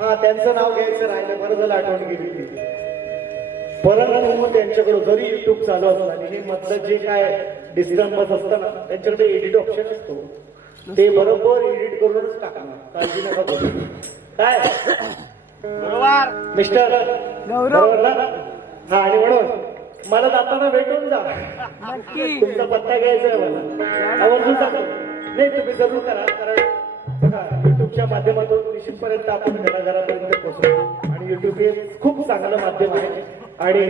हा त्यांचं नाव घ्यायचं राहिलं, बरं झालं आठवण गेली ती. परंतु त्यांच्याकडे जरी युट्यूब चालू असतं आणि हे मधलं जे काय डिस्टर्बन्स असतं ना, त्यांच्याकडे एडिट ऑप्शन असतो, ते बरोबर एडिट करूनच टाकणार, काळजी नका करू. काय बरोबर मिस्टर गौरव. बरोबर ना? हा, आणि म्हणून मला जाताना भेटून जा, नक्की. तुमचा पत्ता घ्यायचा आहे मला, आवर्जून सांगतो. नाही तुम्ही जरूर करा, कारण बघा युट्यूबच्या माध्यमातून निश्चितपर्यंत आपण घराघरापर्यंत पोहोचतो आणि युट्यूब हे खूप चांगलं माध्यम आहे. आणि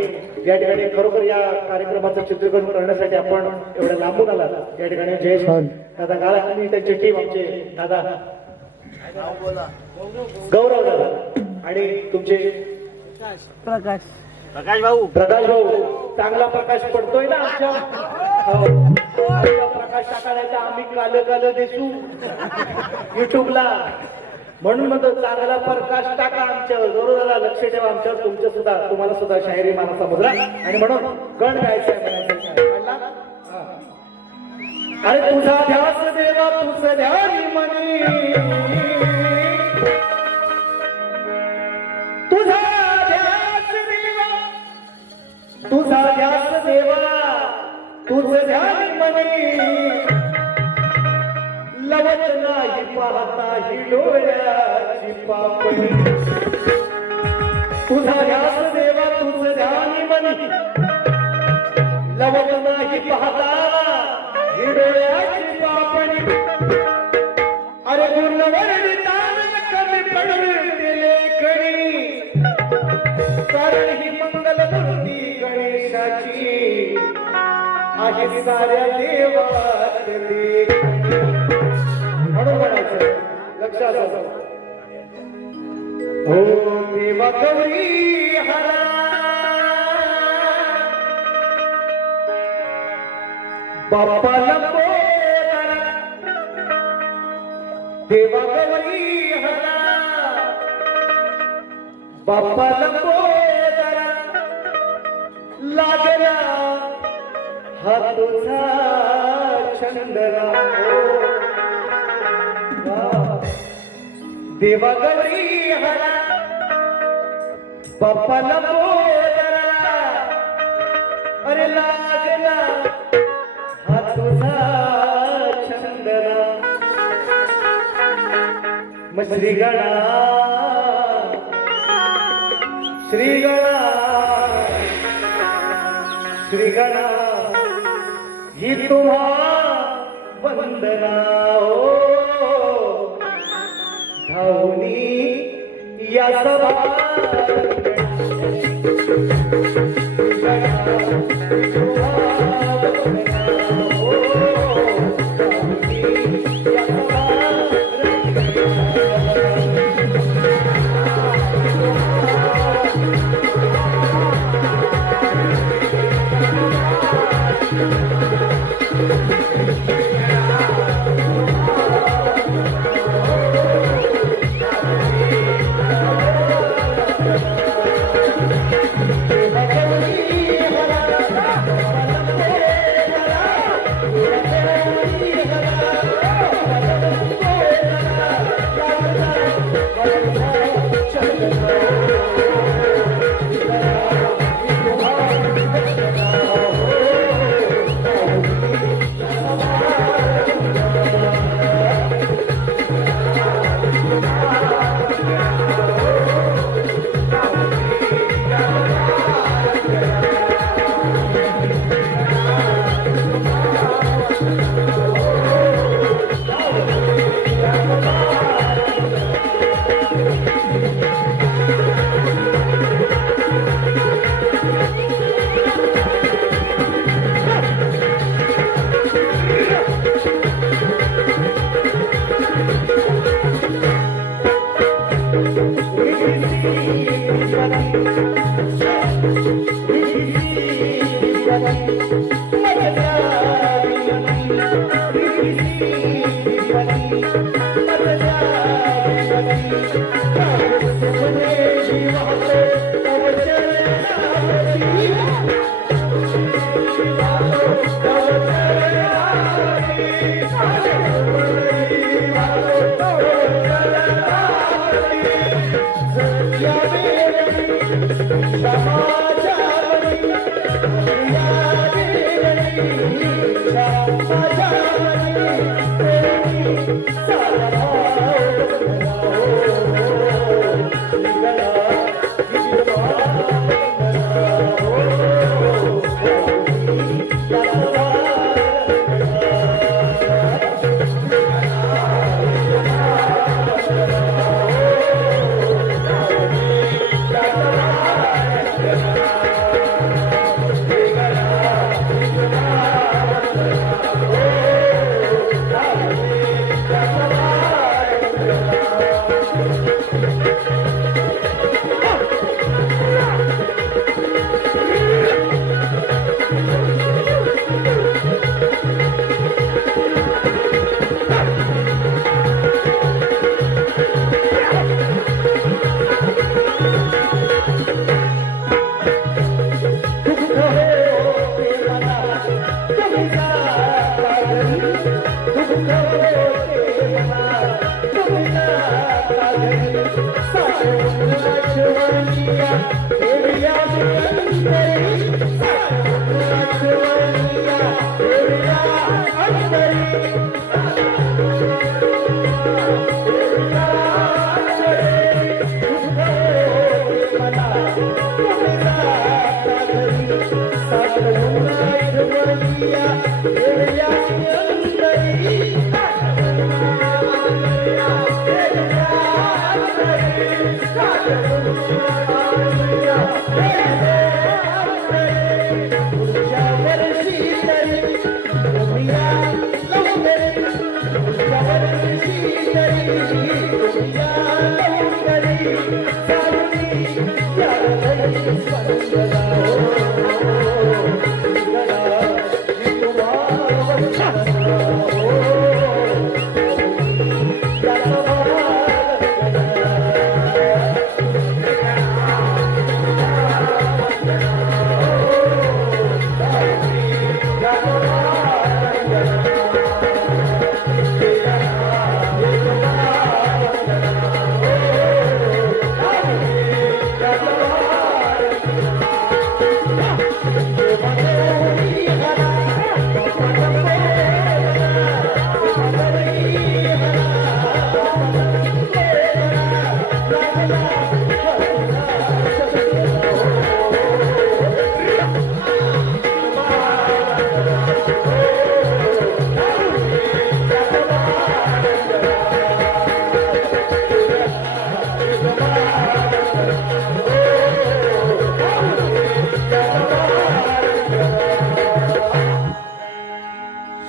या ठिकाणी खरोखर या कार्यक्रमाचं चित्रीकरण करण्यासाठी आपण एवढ्या लांबून आला. या ठिकाणी जयेश दादा गाला आणि त्यांची टीम, आमचे दादा गौरव दादा आणि तुमचे प्रकाश. प्रकाश भाऊ चांगला प्रकाश पडतोय ना आमच्या. हो. प्रकाश टाकायचा आम्ही काल दिसू युट्यूबला, म्हणून म्हणतो चांगला प्रकाश टाका आमच्यावर. जोराला लक्ष ठेवा आमच्यावर, तुमच्या सुद्धा, तुम्हाला सुद्धा शाहिरी मानाचा मुद्रा. आणि म्हणून गण गायचा अरे तुझा ध्यास देवा तुझ ध्यानी मनी, तुझा ध्यास देवा तुझा ध्यास देवा तुझ ध्यानी मनी, लवत नाही पाहता ही डोळ्याची पापणी. तुझा ध्यास देवा तुझ ध्यानी मनी, लवत नाही पाहता ही डोळ्याची पापणी. अरे गुरुवर्णी तान कमी पडते लेखणी, कारण ही मंगलमूर्ती गणेशाची आहे साऱ्या देवात देखणी. म्हणून म्हणायचं लक्षात आलं. हो देवा गौरी हरा, बाप्पाला बोला, देवा गौरी हरा, बाप्पाला बोला, लागला हा तुझा चंद्रा. देवा गौरी हरा, बाप्पाला बोला, अरे लागला हा तुझा चंद्रा. मग श्रीगणा श्रीगणा श्रीगणा ही तुम्हा वंदना. हो धावनी या सभा साठवून आठवणीया ठेवल्या अंतरी, साठवून आठवणीया ठेवल्या अंतरी, ठेवल्या अंतरी. तुझं मला तुम्ही जाता घरी, साठवून आठवणीया ठेवल्या अंतरी.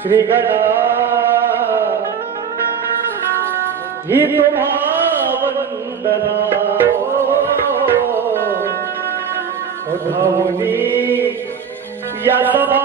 श्रीगणा ही तुम्हा वंदना, धावणी या सभा